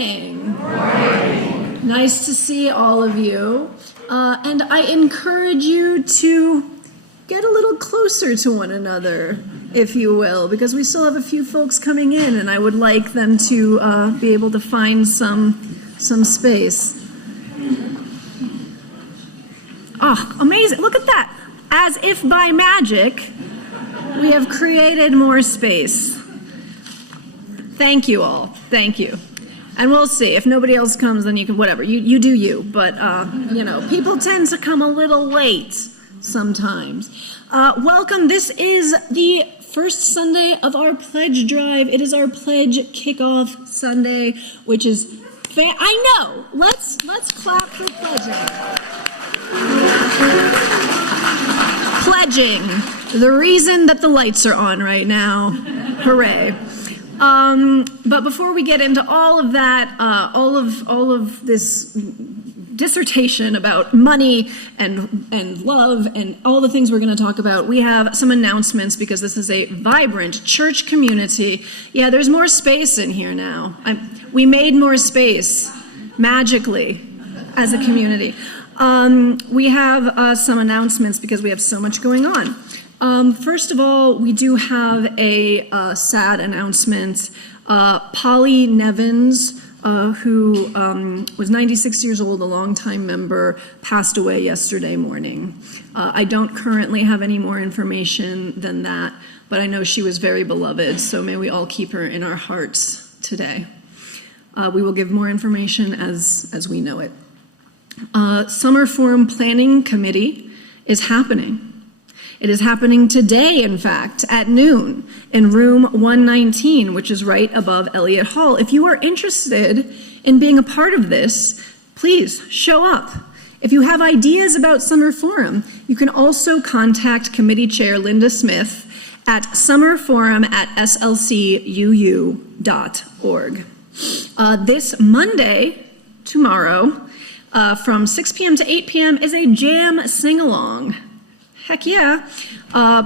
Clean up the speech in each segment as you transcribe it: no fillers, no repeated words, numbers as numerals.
morning. Morning. Nice to see all of you. And I encourage you to get a little closer to one another, if you will, because we still have a few folks coming in, and I would like them to be able to find some space. Oh, amazing. Look at that. As if by magic, we have created more space. Thank you all. Thank you. And we'll see. If nobody else comes, then you can, whatever. You do you. But, people tend to come a little late sometimes. Welcome. This is the first Sunday of our pledge drive. It is our pledge kickoff Sunday, which is, I know. Let's clap for pledging. Pledging. The reason that the lights are on right now. Hooray. But before we get into all of that, all of this dissertation about money and love and all the things we're going to talk about, we have some announcements because this is a vibrant church community. Yeah, there's more space in here now. We made more space magically as a community. We have some announcements because we have so much going on. First of all, we do have a sad announcement. Polly Nevins, who was 96 years old, a longtime member, passed away yesterday morning. I don't currently have any more information than that, but I know she was very beloved, so may we all keep her in our hearts today. We will give more information as we know it. Summer Forum Planning Committee is happening. It is happening today, in fact, at noon in room 119, which is right above Elliott Hall. If you are interested in being a part of this, please show up. If you have ideas about Summer Forum, you can also contact Committee Chair Linda Smith at summerforum@slcuu.org. This Monday, tomorrow, from 6 p.m. to 8 p.m. is a jam sing-along. Heck yeah.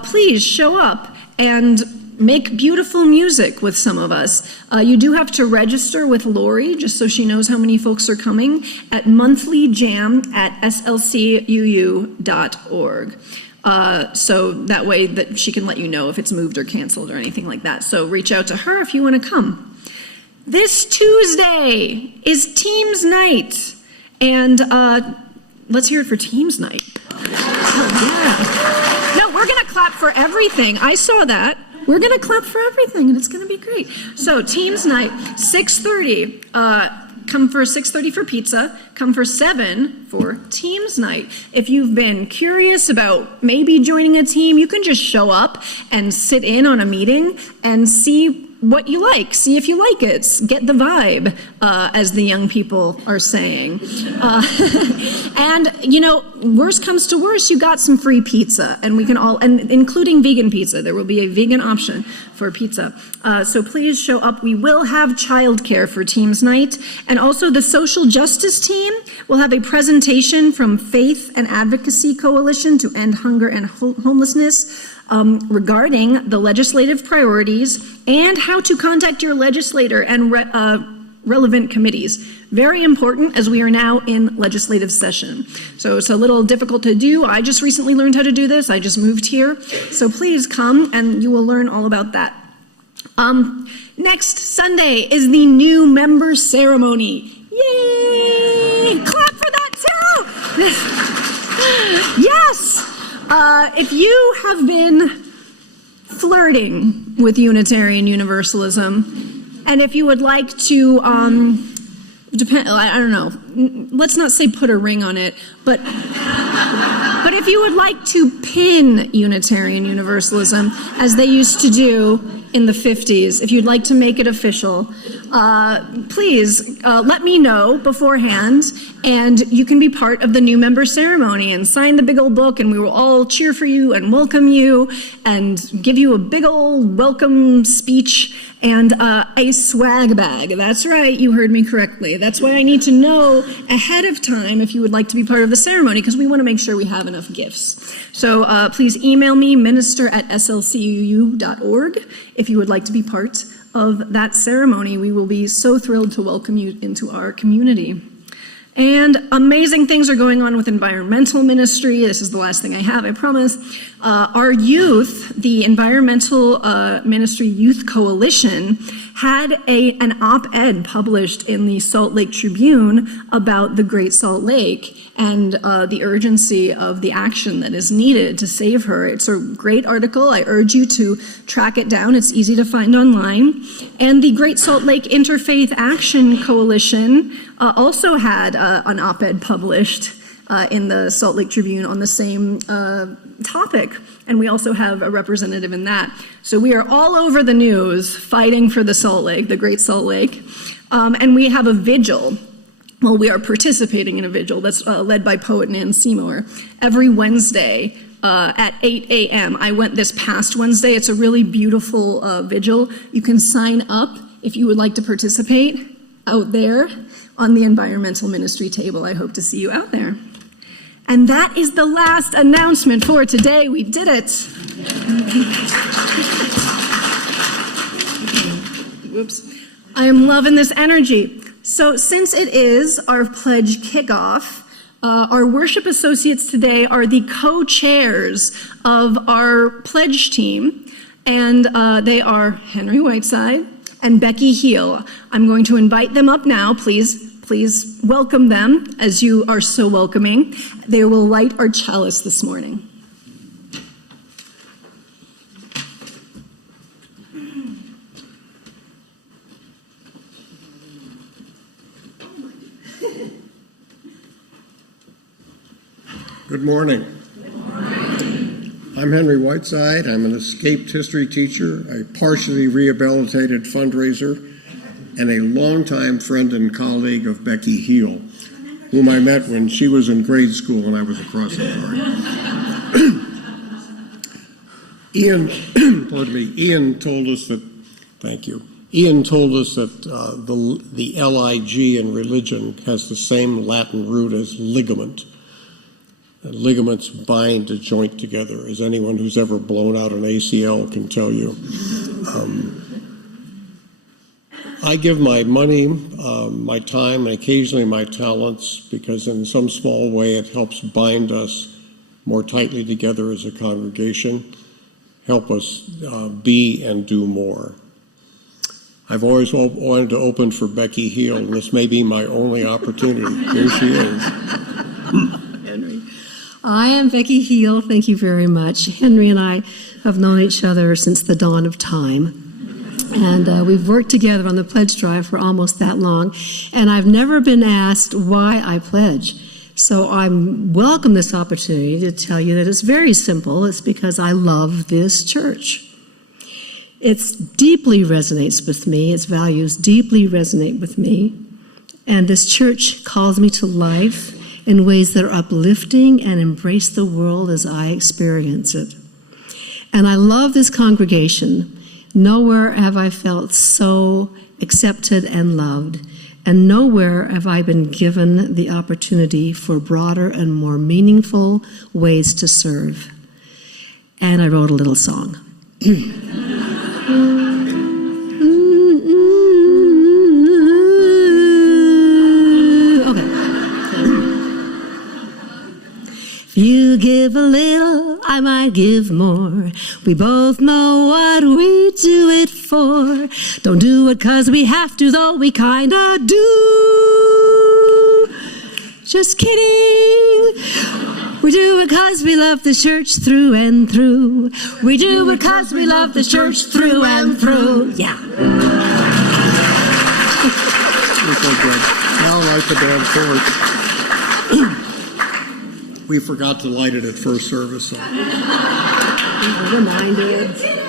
Please show up and make beautiful music with some of us. You do have to register with Lori, just so she knows how many folks are coming, at monthlyjam@slcuu.org. So that way that she can let you know if it's moved or canceled or anything like that. So reach out to her if you want to come. This Tuesday is Teams Night. And let's hear it for Teams Night. Oh, yeah. No, we're going to clap for everything. I saw that. We're going to clap for everything, and it's going to be great. So, Teams Night, 6:30. Come for 6:30 for pizza. Come for 7 for Teams Night. If you've been curious about maybe joining a team, you can just show up and sit in on a meeting and see what you like. See if you like it. Get the vibe, as the young people are saying. And, worst comes to worst, you got some free pizza. And we can all, and including vegan pizza. There will be a vegan option for pizza. So please show up. We will have childcare for Teams Night. And also the Social Justice team will have a presentation from Faith and Advocacy Coalition to End Hunger and Homelessness regarding the legislative priorities and how to contact your legislator and relevant committees. Very important as we are now in legislative session. So it's a little difficult to do. I just recently learned how to do this. I just moved here. So please come and you will learn all about that. Next Sunday is the new member ceremony. Yay! Clap for that too! Yes! If you have been flirting with Unitarian Universalism, and if you would like to, I don't know, let's not say put a ring on it, but if you would like to pin Unitarian Universalism, as they used to do in the 50s, if you'd like to make it official, please let me know beforehand, and you can be part of the new member ceremony and sign the big old book, and we will all cheer for you and welcome you and give you a big old welcome speech and a swag bag. That's right, you heard me correctly. That's why I need to know ahead of time if you would like to be part of the ceremony, because we want to make sure we have enough gifts. So please email me, minister@slcuu.org, if you would like to be part of that ceremony. We will be so thrilled to welcome you into our community. And amazing things are going on with environmental ministry. This is the last thing I have, I promise. Our youth, the Environmental Ministry Youth Coalition, had an op-ed published in the Salt Lake Tribune about the Great Salt Lake and the urgency of the action that is needed to save her. It's a great article. I urge you to track it down. It's easy to find online. And the Great Salt Lake Interfaith Action Coalition also had an op-ed published in the Salt Lake Tribune on the same topic. And we also have a representative in that. So we are all over the news fighting for the Salt Lake, the Great Salt Lake. And we have a vigil. Well, we are participating in a vigil that's led by poet Nan Seymour every Wednesday at 8 a.m. I went this past Wednesday. It's a really beautiful vigil. You can sign up if you would like to participate out there on the environmental ministry table. I hope to see you out there. And that is the last announcement for today. We did it. Whoops. I am loving this energy. So since it is our pledge kickoff, our worship associates today are the co-chairs of our pledge team, and they are Henry Whiteside and Becky Heel. I'm going to invite them up now. Please welcome them as you are so welcoming. They will light our chalice this morning. Good morning. I'm Henry Whiteside. I'm an escaped history teacher, a partially rehabilitated fundraiser, and a longtime friend and colleague of Becky Heel, whom I met when she was in grade school and I was across the yard. Ian told us that, thank you. Ian told us that the LIG in religion has the same Latin root as ligament. Ligaments bind a joint together, as anyone who's ever blown out an ACL can tell you. I give my money, my time, and occasionally my talents because in some small way it helps bind us more tightly together as a congregation, help us be and do more. I've always wanted to open for Becky Heel, and this may be my only opportunity. Here she is. Henry. I am Becky Heel. Thank you very much. Henry and I have known each other since the dawn of time. And we've worked together on the pledge drive for almost that long. And I've never been asked why I pledge. So I welcome this opportunity to tell you that it's very simple. It's because I love this church. It deeply resonates with me. Its values deeply resonate with me. And this church calls me to life in ways that are uplifting and embrace the world as I experience it. And I love this congregation. Nowhere have I felt so accepted and loved, and nowhere have I been given the opportunity for broader and more meaningful ways to serve. And I wrote a little song. You give a little, I might give more. We both know what we do it for. Don't do it 'cause we have to, though we kinda do. Just kidding. We do it 'cause we love the church through and through. We do it 'cause we love the church through and through. Yeah. Now light the damn torch. We forgot to light it at first service. So. Reminded. Spirit.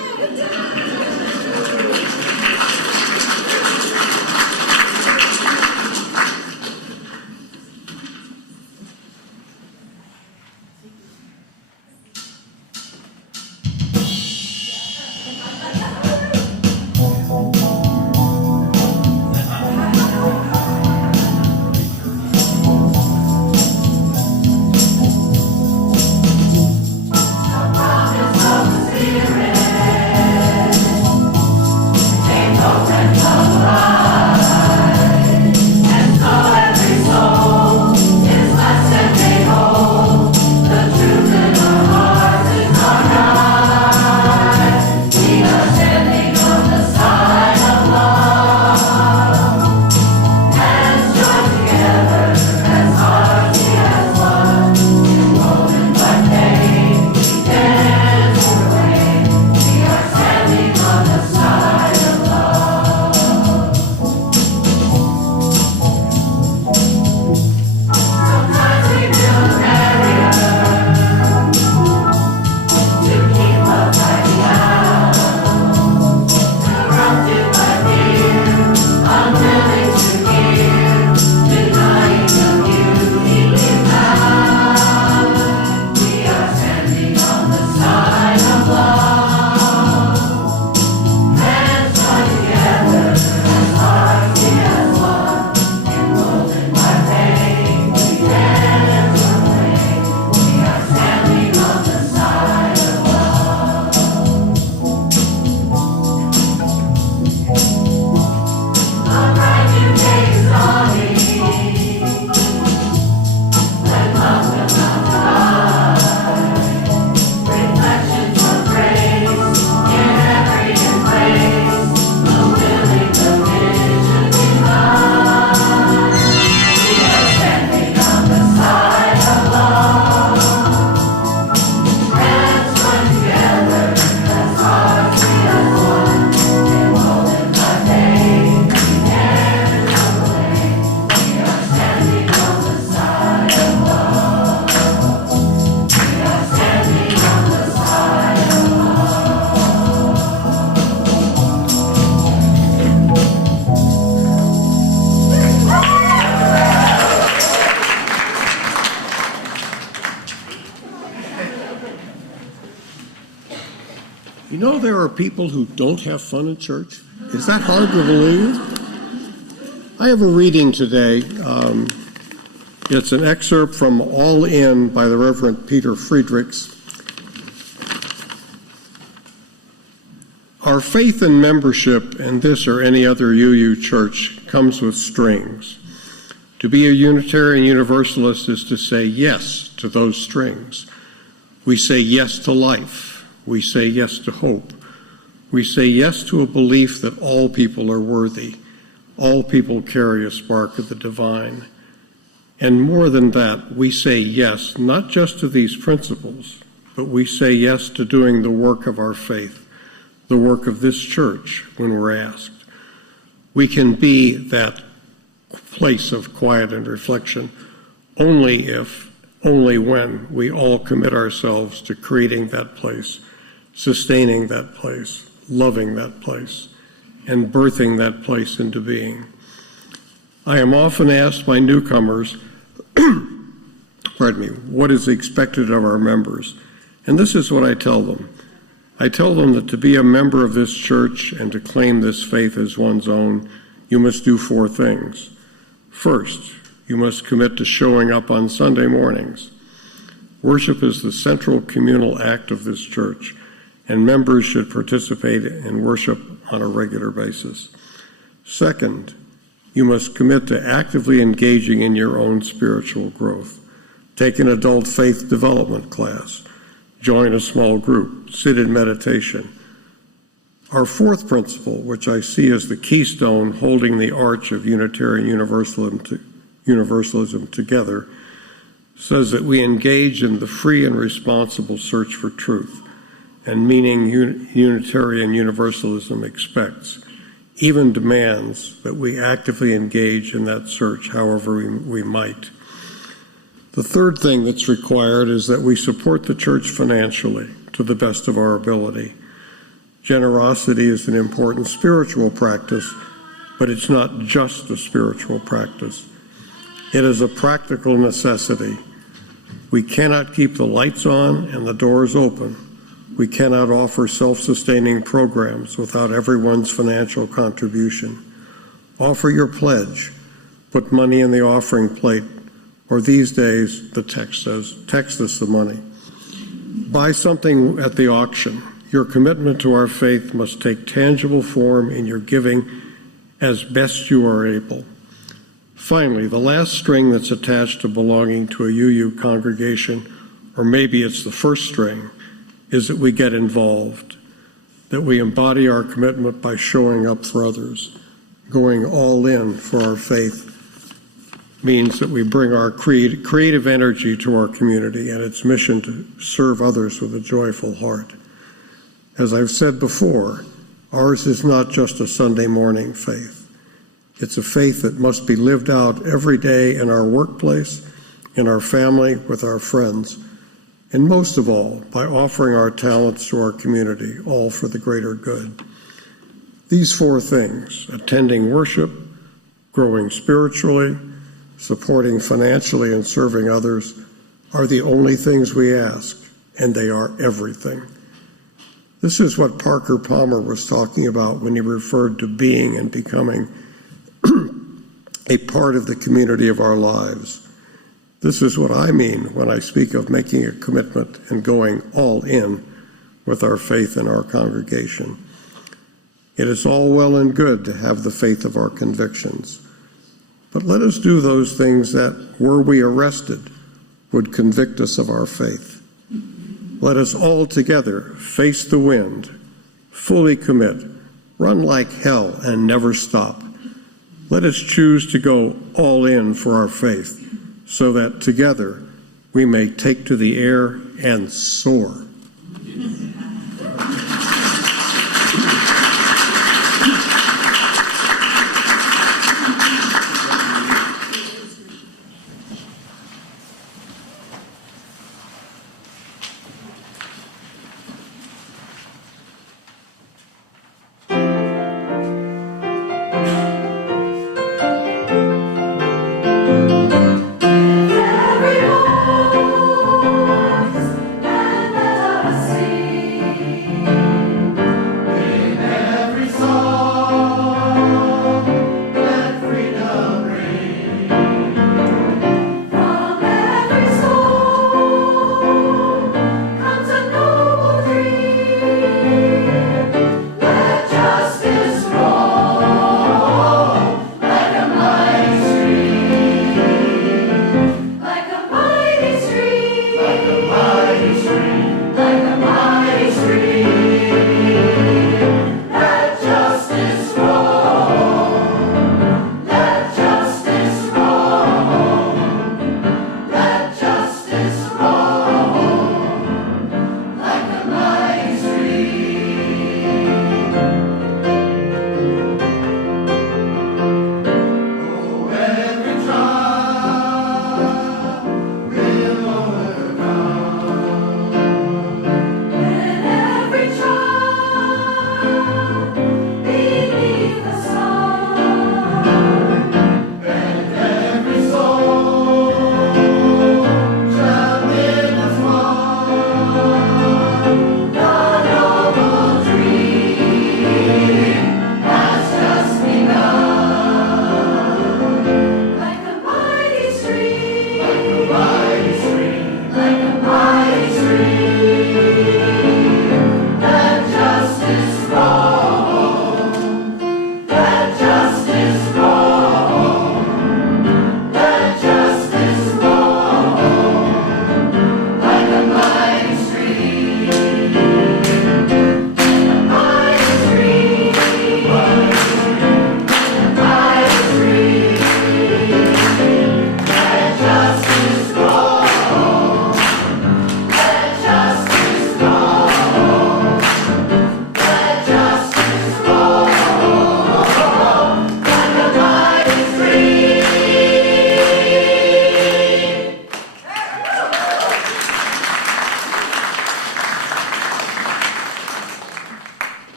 You know there are people who don't have fun in church? Is that hard to believe? I have a reading today. It's an excerpt from All In by the Reverend Peter Friedrichs. Our faith and membership in this or any other UU church comes with strings. To be a Unitarian Universalist is to say yes to those strings. We say yes to life. We say yes to hope. We say yes to a belief that all people are worthy. All people carry a spark of the divine. And more than that, we say yes, not just to these principles, but we say yes to doing the work of our faith, the work of this church when we're asked. We can be that place of quiet and reflection only when we all commit ourselves to creating that place, sustaining that place, loving that place, and birthing that place into being. I am often asked by newcomers, what is expected of our members? And this is what I tell them. I tell them that to be a member of this church and to claim this faith as one's own, you must do 4 things. First, you must commit to showing up on Sunday mornings. Worship is the central communal act of this church, and members should participate in worship on a regular basis. Second, you must commit to actively engaging in your own spiritual growth. Take an adult faith development class. Join a small group. Sit in meditation. Our 4th principle, which I see as the keystone holding the arch of Unitarian Universalism together, says that we engage in the free and responsible search for truth, and meaning Unitarian Universalism expects, even demands, that we actively engage in that search however we might. The 3rd thing that's required is that we support the church financially to the best of our ability. Generosity is an important spiritual practice, but it's not just a spiritual practice. It is a practical necessity. We cannot keep the lights on and the doors open. We cannot offer self-sustaining programs without everyone's financial contribution. Offer your pledge. Put money in the offering plate, or these days, the text says, text us the money. Buy something at the auction. Your commitment to our faith must take tangible form in your giving as best you are able. Finally, the last string that's attached to belonging to a UU congregation, or maybe it's the first string, is that we get involved, that we embody our commitment by showing up for others. Going all in for our faith means that we bring our creative energy to our community and its mission to serve others with a joyful heart. As I've said before, ours is not just a Sunday morning faith. It's a faith that must be lived out every day in our workplace, in our family, with our friends, and most of all, by offering our talents to our community, all for the greater good. These 4 things, attending worship, growing spiritually, supporting financially, and serving others, are the only things we ask, and they are everything. This is what Parker Palmer was talking about when he referred to being and becoming a part of the community of our lives. This is what I mean when I speak of making a commitment and going all in with our faith in our congregation. It is all well and good to have the faith of our convictions, but let us do those things that, were we arrested, would convict us of our faith. Let us all together face the wind, fully commit, run like hell and never stop. Let us choose to go all in for our faith, so that together we may take to the air and soar. Every voice and let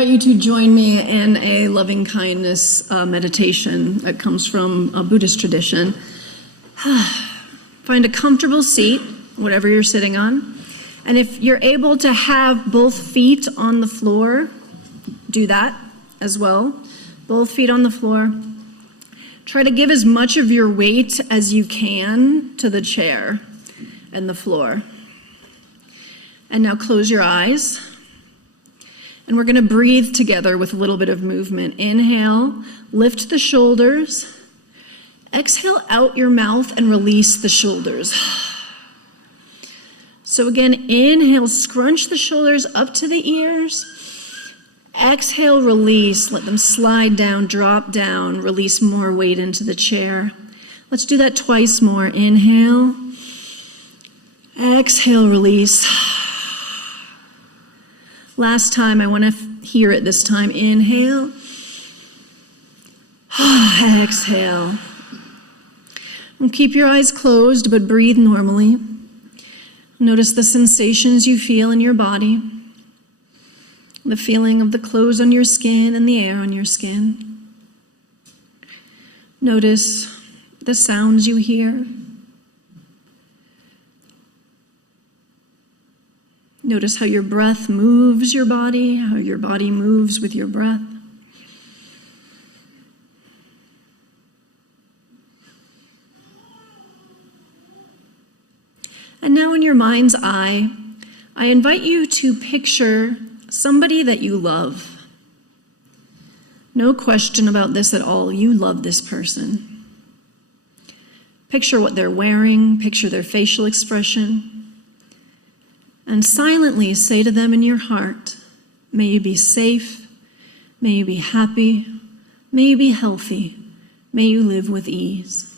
invite you to join me in a loving kindness meditation that comes from a Buddhist tradition. Find a comfortable seat, whatever you're sitting on. And if you're able to have both feet on the floor, do that as well. Both feet on the floor. Try to give as much of your weight as you can to the chair and the floor. And now close your eyes. And we're going to breathe together with a little bit of movement. Inhale, lift the shoulders. Exhale out your mouth and release the shoulders. So again, inhale, scrunch the shoulders up to the ears. Exhale, release, let them slide down, drop down, release more weight into the chair. Let's do that twice more. Inhale, exhale, release. Last time, I want to hear it this time. Inhale, exhale. And keep your eyes closed, but breathe normally. Notice the sensations you feel in your body. The feeling of the clothes on your skin and the air on your skin. Notice the sounds you hear. Notice how your breath moves your body, how your body moves with your breath. And now in your mind's eye, I invite you to picture somebody that you love. No question about this at all. You love this person. Picture what they're wearing, picture their facial expression, and silently say to them in your heart, may you be safe, may you be happy, may you be healthy, may you live with ease.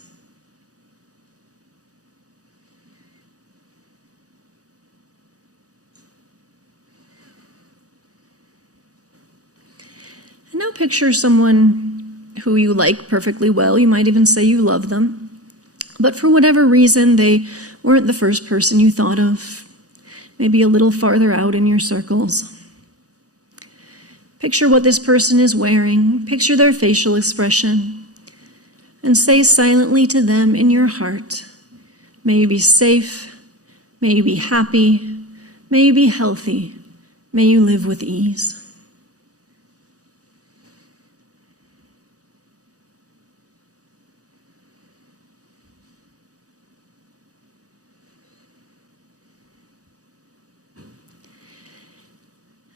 And now picture someone who you like perfectly well. You might even say you love them. But for whatever reason, they weren't the first person you thought of. Maybe a little farther out in your circles. Picture what this person is wearing. Picture their facial expression. And say silently to them in your heart, may you be safe, may you be happy, may you be healthy, may you live with ease.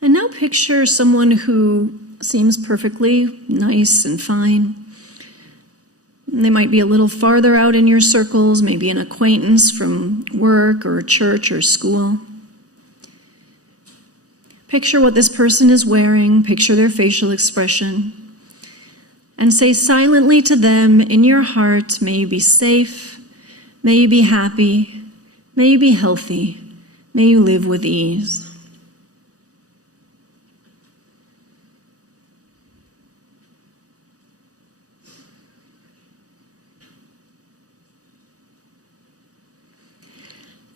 And now picture someone who seems perfectly nice and fine. They might be a little farther out in your circles, maybe an acquaintance from work or church or school. Picture what this person is wearing, picture their facial expression, and say silently to them in your heart, may you be safe, may you be happy, may you be healthy, may you live with ease.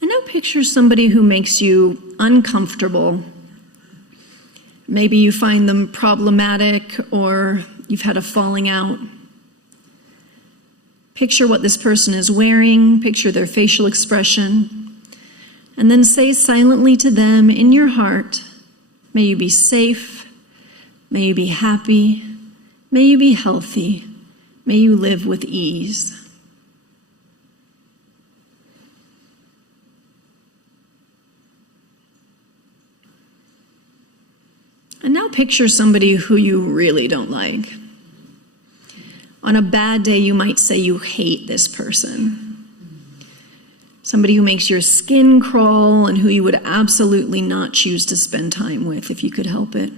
And now picture somebody who makes you uncomfortable. Maybe you find them problematic or you've had a falling out. Picture what this person is wearing, picture their facial expression, and then say silently to them in your heart, may you be safe, may you be happy, may you be healthy, may you live with ease. And now picture somebody who you really don't like. On a bad day, you might say you hate this person. Somebody who makes your skin crawl and who you would absolutely not choose to spend time with if you could help it.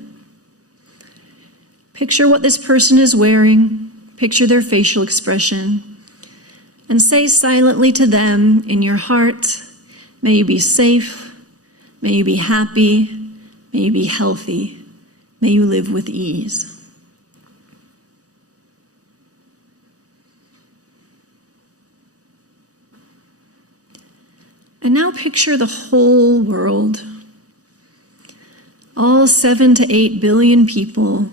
Picture what this person is wearing, picture their facial expression, and say silently to them in your heart, may you be safe, may you be happy, may you be healthy. May you live with ease. And now picture the whole world. all 7 to 8 billion people,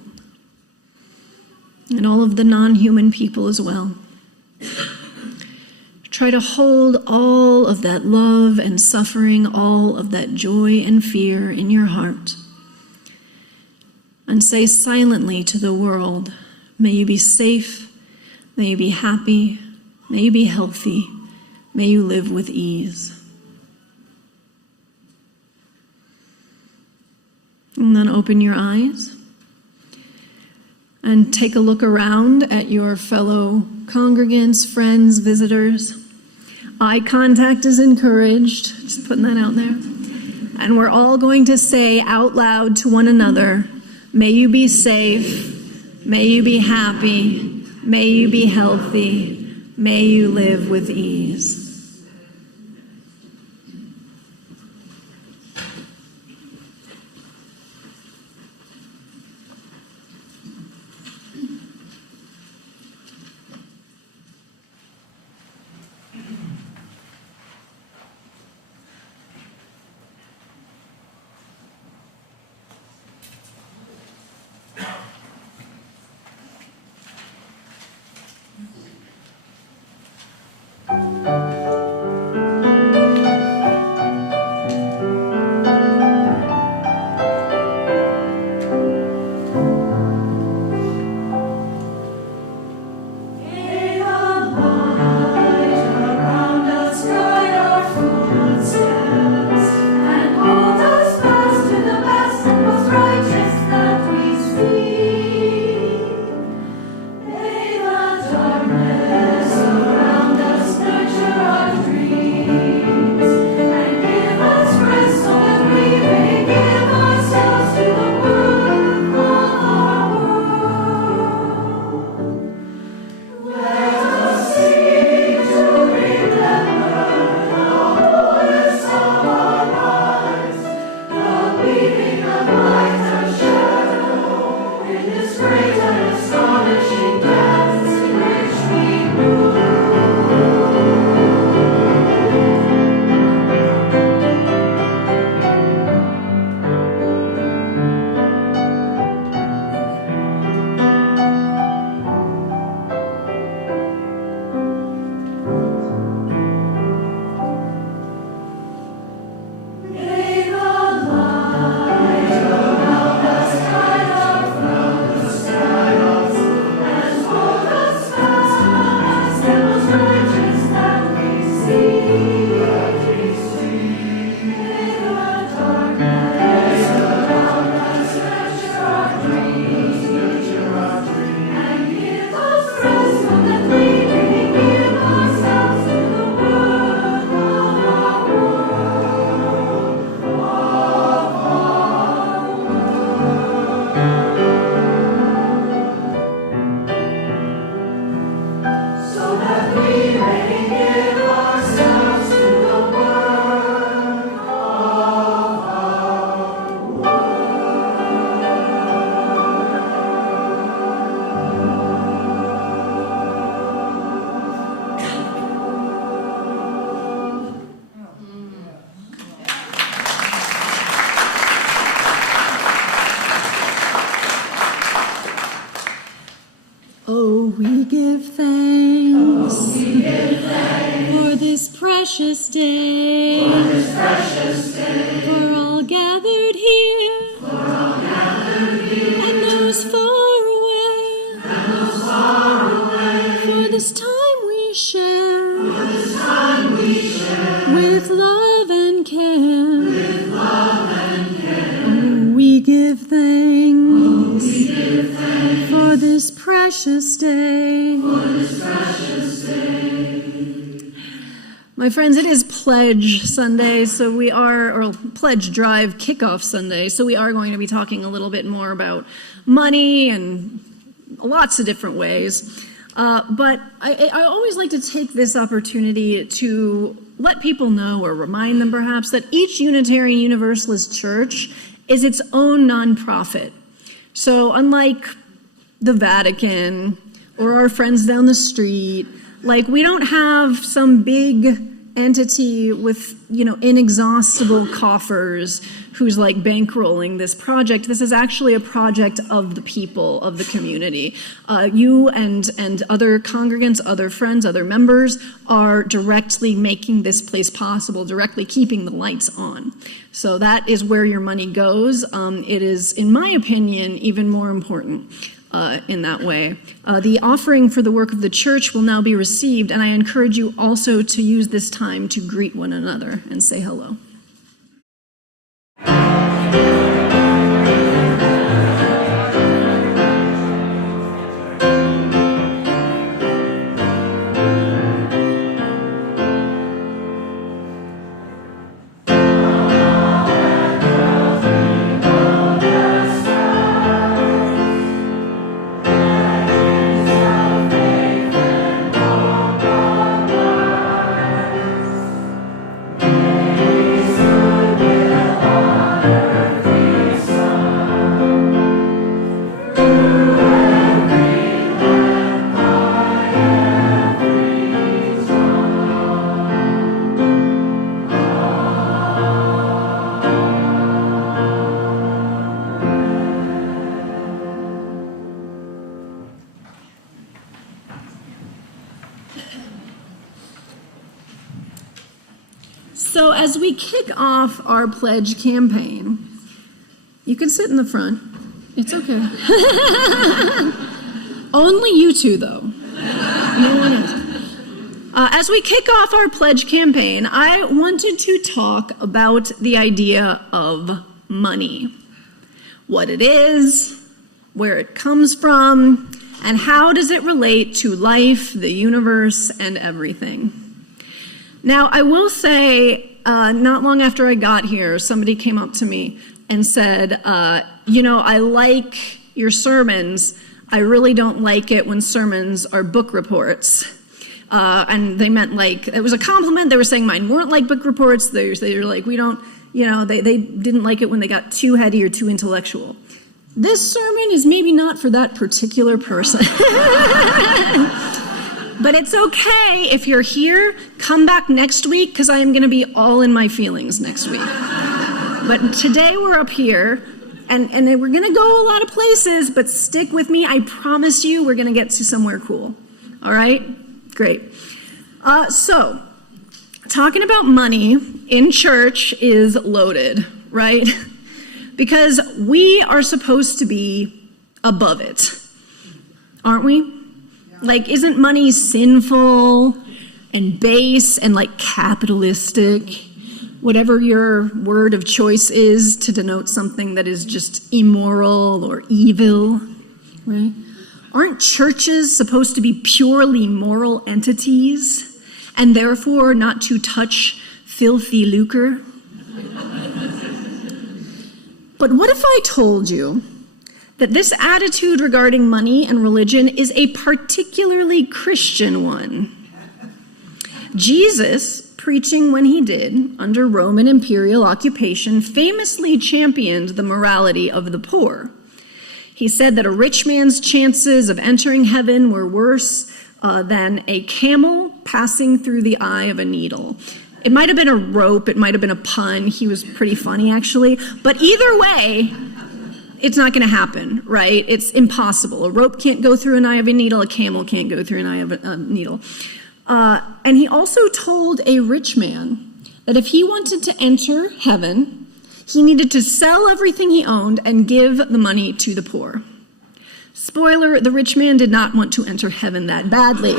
and all of the non-human people as well. Try to hold all of that love and suffering, all of that joy and fear in your heart, and say silently to the world, may you be safe, may you be happy, may you be healthy, may you live with ease. And then open your eyes and take a look around at your fellow congregants, friends, visitors. Eye contact is encouraged, just putting that out there. And we're all going to say out loud to one another, may you be safe, may you be happy, may you be healthy, may you live with ease. We give thanks, for this precious day, for all gathered here, and those far away, for this time we share, with love and care. Oh, we give thanks, for this precious day. My friends, it is Pledge Sunday, so we are, or Pledge Drive Kickoff Sunday, so we are going to be talking a little bit more about money and lots of different ways. But I always like to take this opportunity to let people know, or remind them perhaps, that each Unitarian Universalist church is its own nonprofit. So unlike the Vatican or our friends down the street, like, we don't have some big entity with, inexhaustible coffers who's like bankrolling this project. This is actually a project of the people, of the community. You and other congregants, other friends, other members are directly making this place possible, directly keeping the lights on. So that is where your money goes. It is, in my opinion, even more important in that way. The offering for the work of the church will now be received, and I encourage you also to use this time to greet one another and say hello. So as we kick off our pledge campaign, you can sit in the front. It's okay. Only you two, though. No one else. As we kick off our pledge campaign, I wanted to talk about the idea of money. What it is, where it comes from, and how does it relate to life, the universe, and everything. Now, I will say, not long after I got here, somebody came up to me and said, I like your sermons. I really don't like it when sermons are book reports. And they meant it was a compliment. They were saying mine weren't like book reports. They were like, we don't, they didn't like it when they got too heady or too intellectual. This sermon is maybe not for that particular person. But it's okay. If you're here, come back next week, because I am going to be all in my feelings next week. But today we're up here, and we're going to go a lot of places, but stick with me. I promise you we're going to get to somewhere cool. All right? Great. So, talking about money in church is loaded, right? Because we are supposed to be above it, aren't we? Isn't money sinful and base and capitalistic? Whatever your word of choice is to denote something that is just immoral or evil, right? Aren't churches supposed to be purely moral entities and therefore not to touch filthy lucre? But what if I told you that this attitude regarding money and religion is a particularly Christian one? Jesus, preaching when he did under Roman imperial occupation, famously championed the morality of the poor. He said that a rich man's chances of entering heaven were worse than a camel passing through the eye of a needle. It might have been a rope, it might have been a pun. He was pretty funny, actually. But either way, it's not going to happen, right? It's impossible. A rope can't go through an eye of a needle. A camel can't go through an eye of a needle. And he also told a rich man that if he wanted to enter heaven, he needed to sell everything he owned and give the money to the poor. Spoiler, the rich man did not want to enter heaven that badly.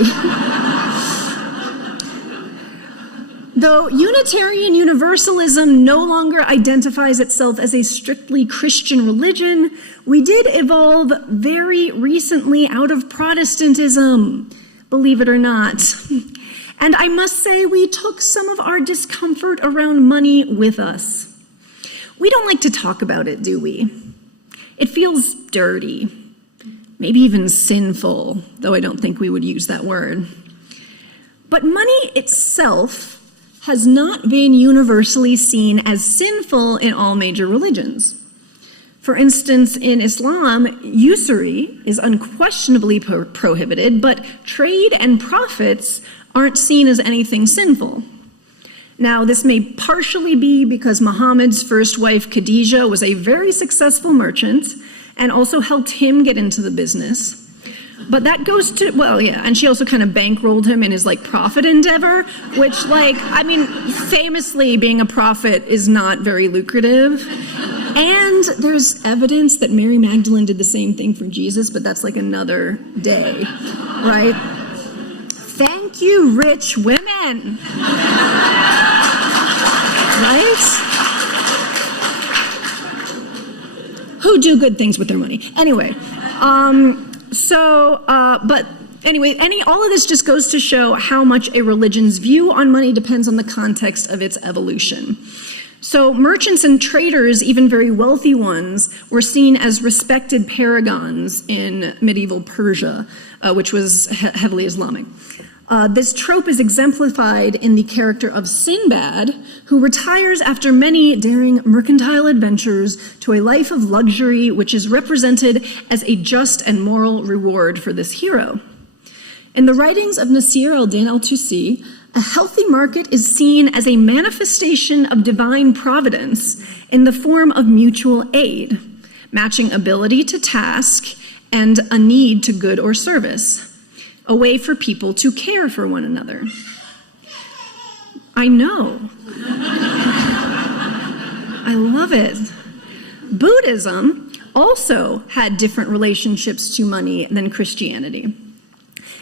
Though Unitarian Universalism no longer identifies itself as a strictly Christian religion, we did evolve very recently out of Protestantism, believe it or not. And I must say, we took some of our discomfort around money with us. We don't like to talk about it, do we? It feels dirty, maybe even sinful, though I don't think we would use that word. But money itself has not been universally seen as sinful in all major religions. For instance, in Islam, usury is unquestionably prohibited, but trade and profits aren't seen as anything sinful. Now, this may partially be because Muhammad's first wife, Khadijah, was a very successful merchant and also helped him get into the business. But that goes to, well, yeah, and she also kind of bankrolled him in his, prophet endeavor, which, famously being a prophet is not very lucrative. And there's evidence that Mary Magdalene did the same thing for Jesus, but that's another day, right? Thank you, rich women. Right? Who do good things with their money. Anyway, all of this just goes to show how much a religion's view on money depends on the context of its evolution. So merchants and traders, even very wealthy ones, were seen as respected paragons in medieval Persia, which was heavily Islamic. This trope is exemplified in the character of Sinbad, who retires after many daring mercantile adventures to a life of luxury, which is represented as a just and moral reward for this hero. In the writings of Nasir al-Din al-Tusi, a healthy market is seen as a manifestation of divine providence in the form of mutual aid, matching ability to task and a need to good or service, a way for people to care for one another. I know. I love it. Buddhism also had different relationships to money than Christianity.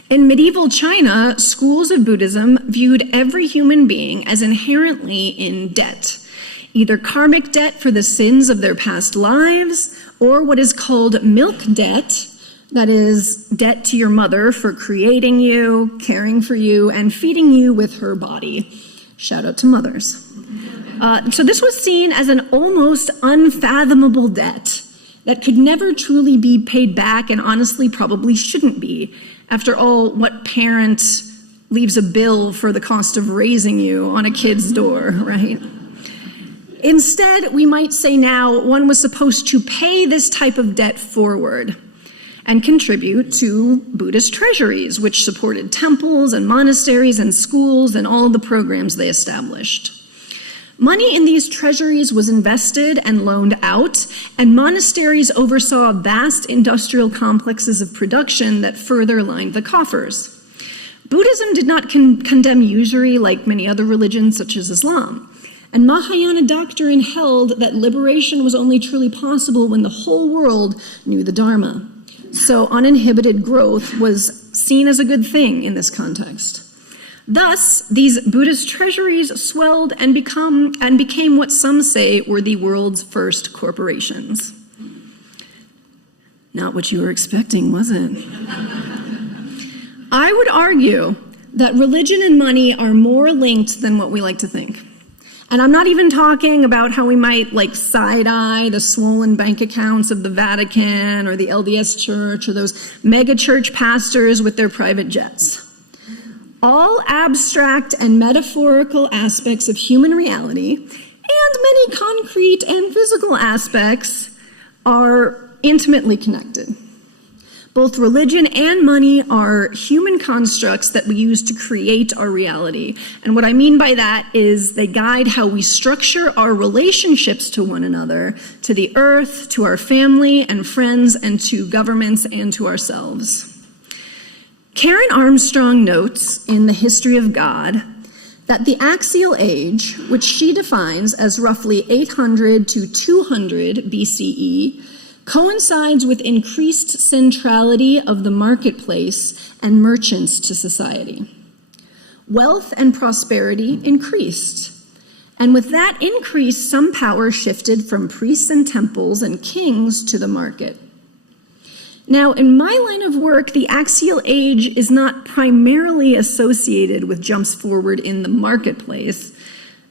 In medieval China, schools of Buddhism viewed every human being as inherently in debt, either karmic debt for the sins of their past lives, or what is called milk debt, that is, debt to your mother for creating you, caring for you, and feeding you with her body. Shout out to mothers. So this was seen as an almost unfathomable debt that could never truly be paid back, and honestly probably shouldn't be. After all, what parent leaves a bill for the cost of raising you on a kid's door, right? Instead, we might say now, one was supposed to pay this type of debt forward and contribute to Buddhist treasuries, which supported temples and monasteries and schools and all the programs they established. Money in these treasuries was invested and loaned out, and monasteries oversaw vast industrial complexes of production that further lined the coffers. Buddhism did not condemn usury like many other religions, such as Islam. And Mahayana doctrine held that liberation was only truly possible when the whole world knew the Dharma. So uninhibited growth was seen as a good thing in this context. Thus, these Buddhist treasuries swelled and became what some say were the world's first corporations. Not what you were expecting, was it? I would argue that religion and money are more linked than what we like to think. And I'm not even talking about how we might side-eye the swollen bank accounts of the Vatican or the LDS Church or those mega church pastors with their private jets. All abstract and metaphorical aspects of human reality and many concrete and physical aspects are intimately connected. Both religion and money are human constructs that we use to create our reality. And what I mean by that is they guide how we structure our relationships to one another, to the earth, to our family and friends, and to governments and to ourselves. Karen Armstrong notes in The History of God that the axial age, which she defines as roughly 800 to 200 BCE, coincides with increased centrality of the marketplace and merchants to society. Wealth and prosperity increased, and with that increase, some power shifted from priests and temples and kings to the market. Now, in my line of work, the axial age is not primarily associated with jumps forward in the marketplace.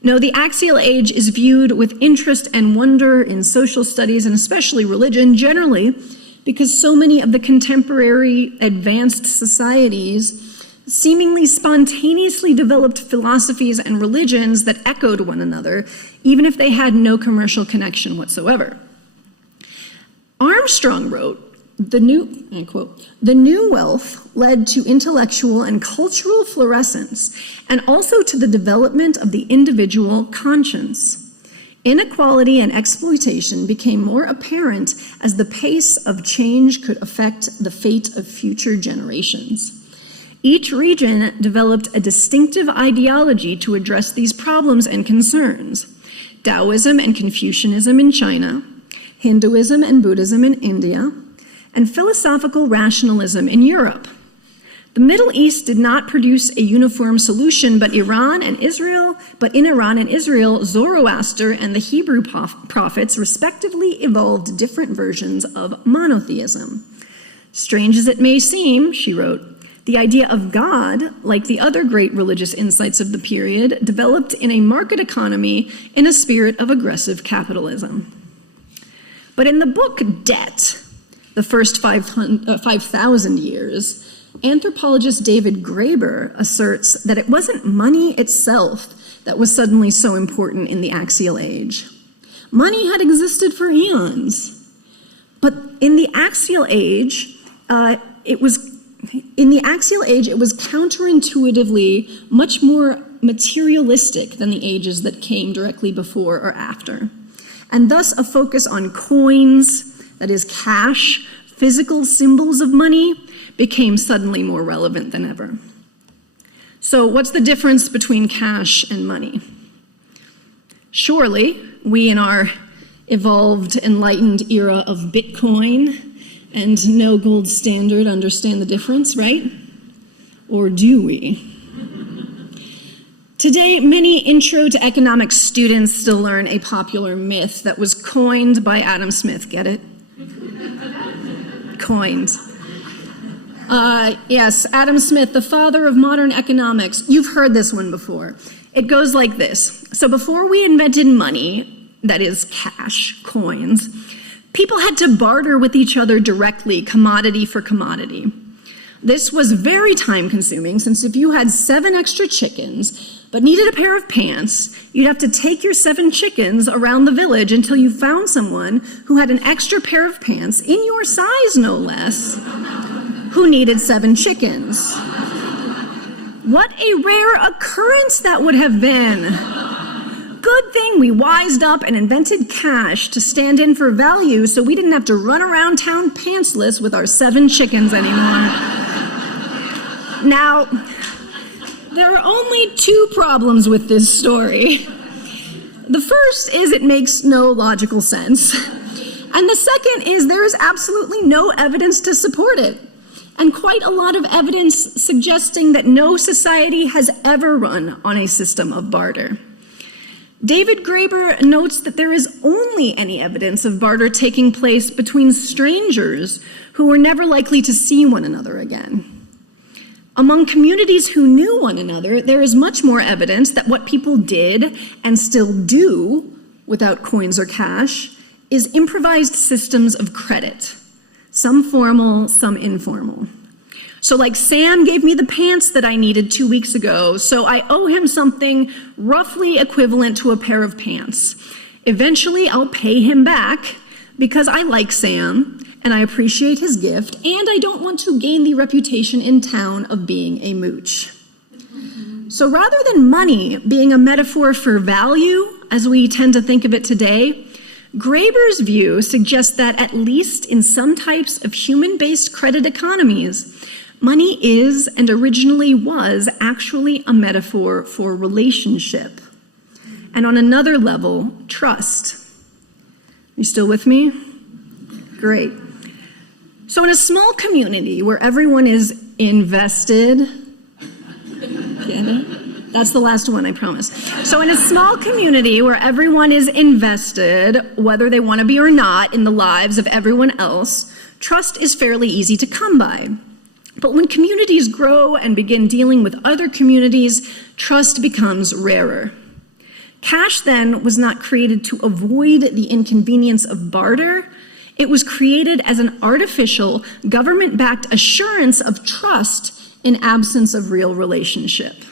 No, the axial age is viewed with interest and wonder in social studies and especially religion generally, because so many of the contemporary advanced societies seemingly spontaneously developed philosophies and religions that echoed one another, even if they had no commercial connection whatsoever. Armstrong wrote, I quote, "The new wealth led to intellectual and cultural fluorescence and also to the development of the individual conscience. Inequality and exploitation became more apparent as the pace of change could affect the fate of future generations. Each region developed a distinctive ideology to address these problems and concerns. Taoism and Confucianism in China, Hinduism and Buddhism in India, and philosophical rationalism in Europe. The Middle East did not produce a uniform solution, but in Iran and Israel, Zoroaster and the Hebrew prophets respectively evolved different versions of monotheism. Strange as it may seem," she wrote, "the idea of God, like the other great religious insights of the period, developed in a market economy in a spirit of aggressive capitalism." But in the book Debt, the first 5,000 years, anthropologist David Graeber asserts that it wasn't money itself that was suddenly so important in the Axial Age. Money had existed for eons, but in the Axial Age, it was counterintuitively much more materialistic than the ages that came directly before or after, and thus a focus on coins, that is cash, physical symbols of money, became suddenly more relevant than ever. So what's the difference between cash and money? Surely, we in our evolved, enlightened era of Bitcoin and no gold standard understand the difference, right? Or do we? Today, many intro to economics students still learn a popular myth that was coined by Adam Smith. Get it? Coined. Yes, Adam Smith, the father of modern economics. You've heard this one before. It goes like this. So before we invented money, that is cash, coins, people had to barter with each other directly, commodity for commodity. This was very time-consuming, since if you had 7 extra chickens but needed a pair of pants, you'd have to take your 7 chickens around the village until you found someone who had an extra pair of pants, in your size no less, who needed 7 chickens. What a rare occurrence that would have been. Good thing we wised up and invented cash to stand in for value so we didn't have to run around town pantsless with our 7 chickens anymore. Now, there are only 2 problems with this story. The first is it makes no logical sense. And the second is there is absolutely no evidence to support it. And quite a lot of evidence suggesting that no society has ever run on a system of barter. David Graeber notes that there is only any evidence of barter taking place between strangers who were never likely to see one another again. Among communities who knew one another, there is much more evidence that what people did and still do, without coins or cash, is improvised systems of credit, some formal, some informal. So like Sam gave me the pants that I needed 2 weeks ago, so I owe him something roughly equivalent to a pair of pants. Eventually I'll pay him back because I like Sam and I appreciate his gift, and I don't want to gain the reputation in town of being a mooch. So rather than money being a metaphor for value, as we tend to think of it today, Graeber's view suggests that at least in some types of human-based credit economies, money is and originally was actually a metaphor for relationship. And on another level, trust. You still with me? Great. So in a small community where everyone is invested, get it? That's the last one, I promise. So in a small community where everyone is invested, whether they want to be or not, in the lives of everyone else, trust is fairly easy to come by. But when communities grow and begin dealing with other communities, trust becomes rarer. Cash then was not created to avoid the inconvenience of barter. It was created as an artificial, government-backed assurance of trust in absence of real relationship.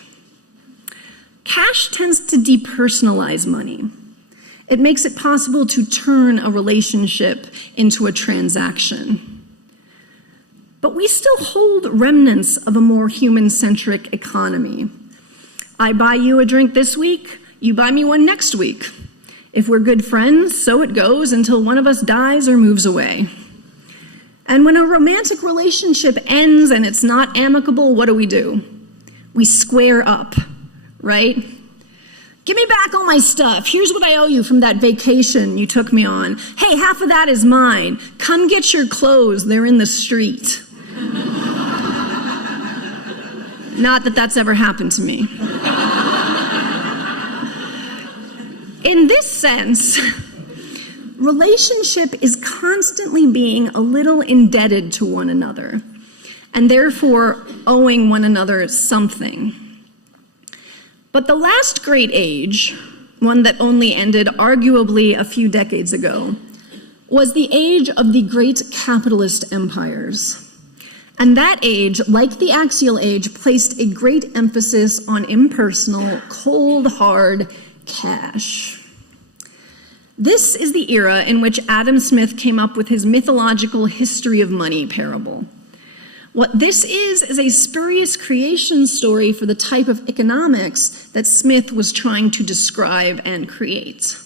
Cash tends to depersonalize money. It makes it possible to turn a relationship into a transaction. but we still hold remnants of a more human-centric economy. I buy you a drink this week, you buy me one next week. If we're good friends, so it goes until one of us dies or moves away. And when a romantic relationship ends and it's not amicable, what do? We square up, right? Give me back all my stuff. Here's what I owe you from that vacation you took me on. Hey, half of that is mine. Come get your clothes. They're in the street. Not that that's ever happened to me. In this sense, relationship is constantly being a little indebted to one another, and therefore owing one another something. But the last great age, one that only ended arguably a few decades ago, was the age of the great capitalist empires. And that age, like the axial age, placed a great emphasis on impersonal, cold, hard cash. This is the era in which Adam Smith came up with his mythological history of money parable. What this is a spurious creation story for the type of economics that Smith was trying to describe and create.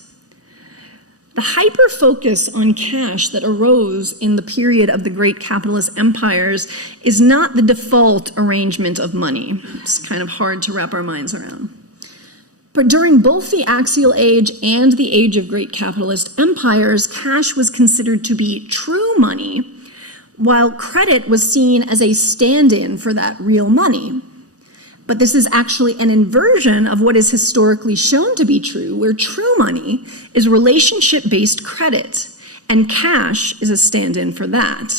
The hyper-focus on cash that arose in the period of the great capitalist empires is not the default arrangement of money. It's kind of hard to wrap our minds around. But during both the axial age and the age of great capitalist empires, cash was considered to be true money, while credit was seen as a stand-in for that real money. But this is actually an inversion of what is historically shown to be true, where true money is relationship-based credit, and cash is a stand-in for that.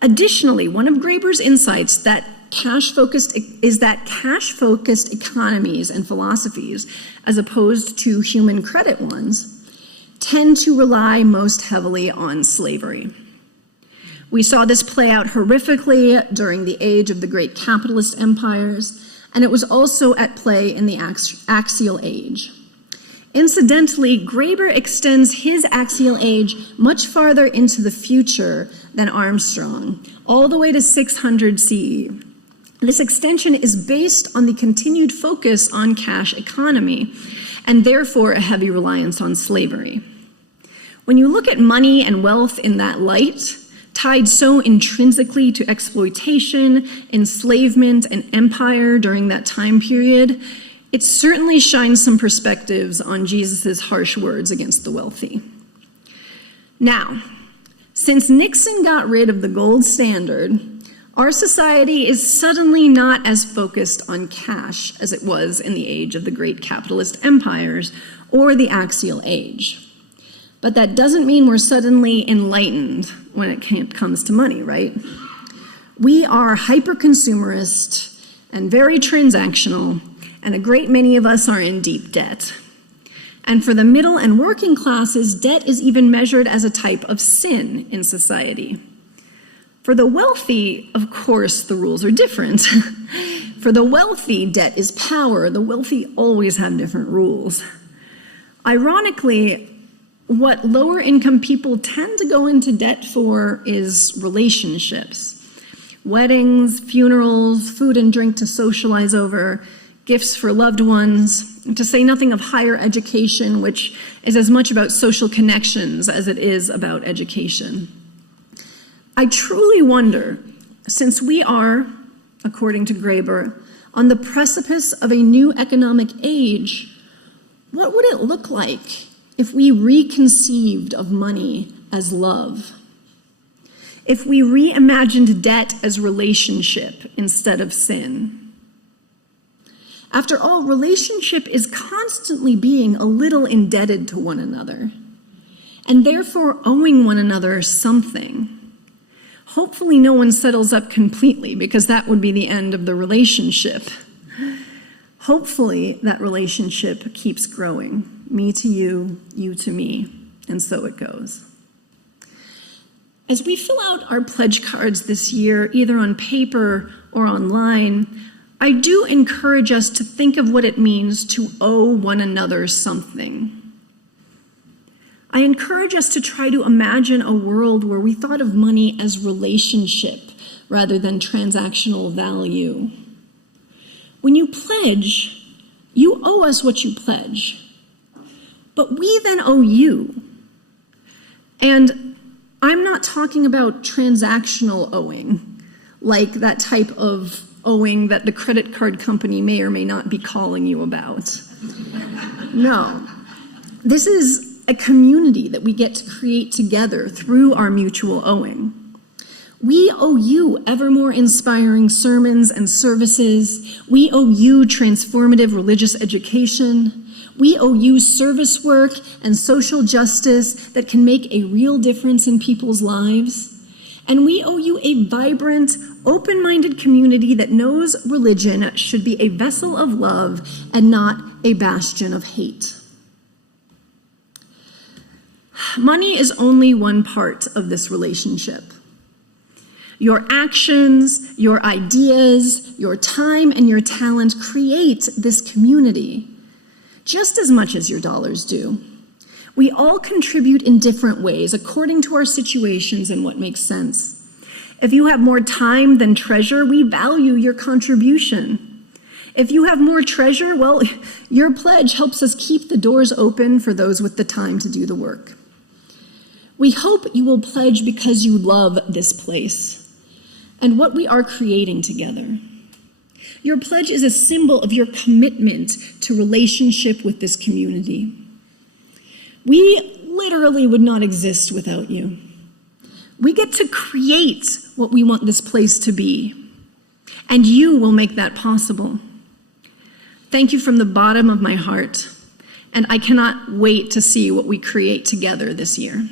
Additionally, one of Graeber's insights that cash-focused economies and philosophies, as opposed to human credit ones, tend to rely most heavily on slavery. We saw this play out horrifically during the age of the great capitalist empires, and it was also at play in the axial age. Incidentally, Graeber extends his axial age much farther into the future than Armstrong, all the way to 600 CE. This extension is based on the continued focus on cash economy, and therefore a heavy reliance on slavery. When you look at money and wealth in that light, tied so intrinsically to exploitation, enslavement, and empire during that time period, it certainly shines some perspectives on Jesus' harsh words against the wealthy. Now, since Nixon got rid of the gold standard, our society is suddenly not as focused on cash as it was in the age of the great capitalist empires or the axial age. But that doesn't mean we're suddenly enlightened when it comes to money, right? We are hyper-consumerist and very transactional, and a great many of us are in deep debt. And for the middle and working classes, debt is even measured as a type of sin in society. For the wealthy, of course, the rules are different. For the wealthy, debt is power. The wealthy always have different rules. Ironically, what lower income people tend to go into debt for is relationships. Weddings, funerals, food and drink to socialize over, gifts for loved ones, to say nothing of higher education, which is as much about social connections as it is about education. I truly wonder, since we are, according to Graeber, on the precipice of a new economic age, what would it look like if we reconceived of money as love? If we reimagined debt as relationship instead of sin? After all, relationship is constantly being a little indebted to one another, and therefore owing one another something. Hopefully no one settles up completely, because that would be the end of the relationship. Hopefully that relationship keeps growing. Me to you, you to me, and so it goes. As we fill out our pledge cards this year, either on paper or online, I do encourage us to think of what it means to owe one another something. I encourage us to try to imagine a world where we thought of money as relationship rather than transactional value. When you pledge, you owe us what you pledge, but we then owe you. And I'm not talking about transactional owing, like that type of owing that the credit card company may or may not be calling you about. No, this is a community that we get to create together through our mutual owing. We owe you ever more inspiring sermons and services. We owe you transformative religious education. We owe you service work and social justice that can make a real difference in people's lives. And we owe you a vibrant, open-minded community that knows religion should be a vessel of love and not a bastion of hate. Money is only one part of this relationship. Your actions, your ideas, your time, and your talent create this community, just as much as your dollars do. We all contribute in different ways according to our situations and what makes sense. If you have more time than treasure, we value your contribution. If you have more treasure, well, your pledge helps us keep the doors open for those with the time to do the work. We hope you will pledge because you love this place and what we are creating together. Your pledge is a symbol of your commitment to relationship with this community. We literally would not exist without you. We get to create what we want this place to be, and you will make that possible. Thank you from the bottom of my heart, and I cannot wait to see what we create together this year.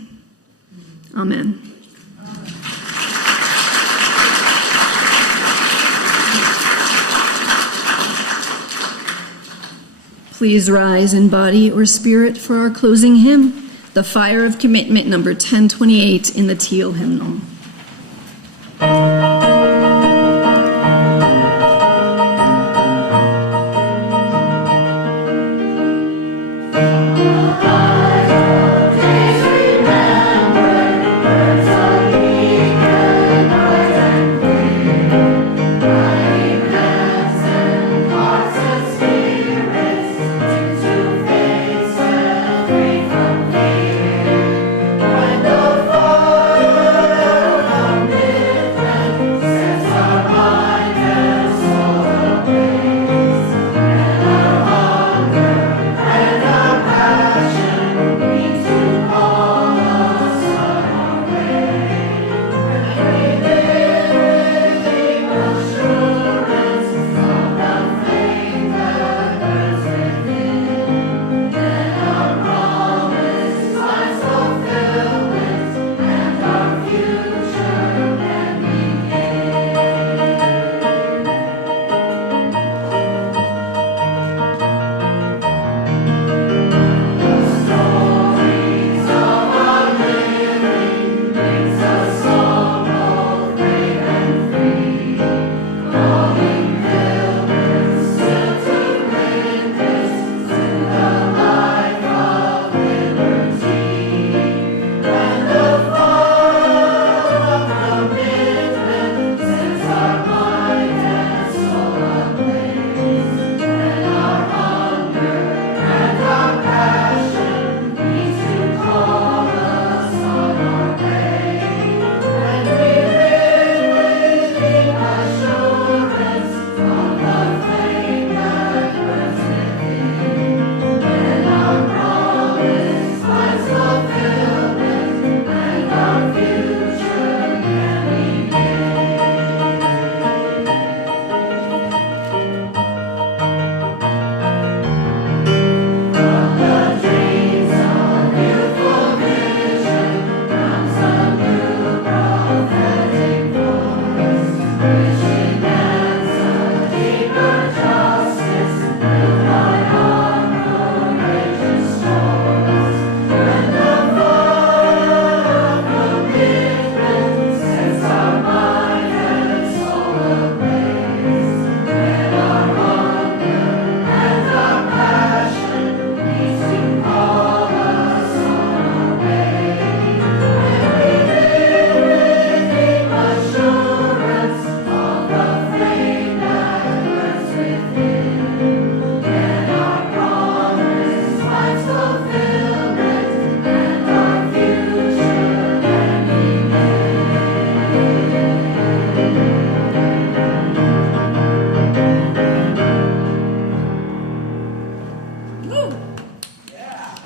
Amen. Please rise in body or spirit for our closing hymn, The Fire of Commitment, number 1028 in the Teal hymnal.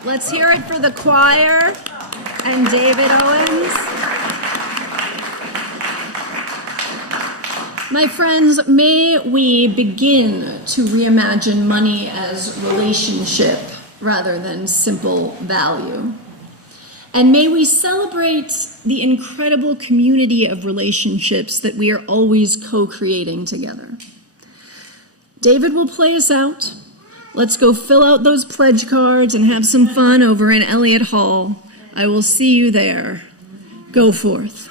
Let's hear it for the choir and David Owens. My friends, may we begin to reimagine money as relationship rather than simple value. And may we celebrate the incredible community of relationships that we are always co-creating together. David will play us out. Let's go fill out those pledge cards and have some fun over in Elliott Hall. I will see you there. Go forth.